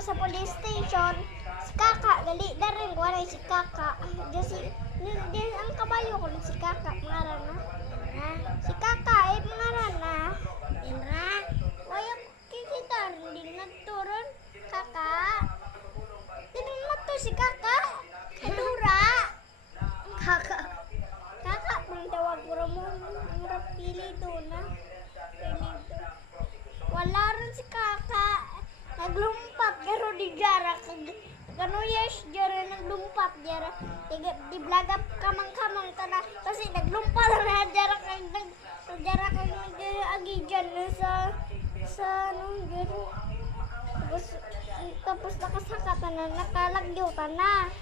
ko sa police station, si Kaka, gali na rin, wala si Kaka. Diyan ang kabayo ko si Kaka, pangalan na. Si Kaka, pangalan na. Inra? Wala ko kikita, hindi nagturon. Kaka? Hindi nagto si Kaka. Kadura. Kaka. Kaka, pang tawag ko mo. Ang rapili doon na. Wala rin si Kaka. Naglumpat pero di jara. Kano yes, jara naglumpat jara. Di blagap kamang-kamang tana. Kasi naglumpat na jara kang agi dyan sa anong dyan. Tapos nakasakat na nakalagyo ka na.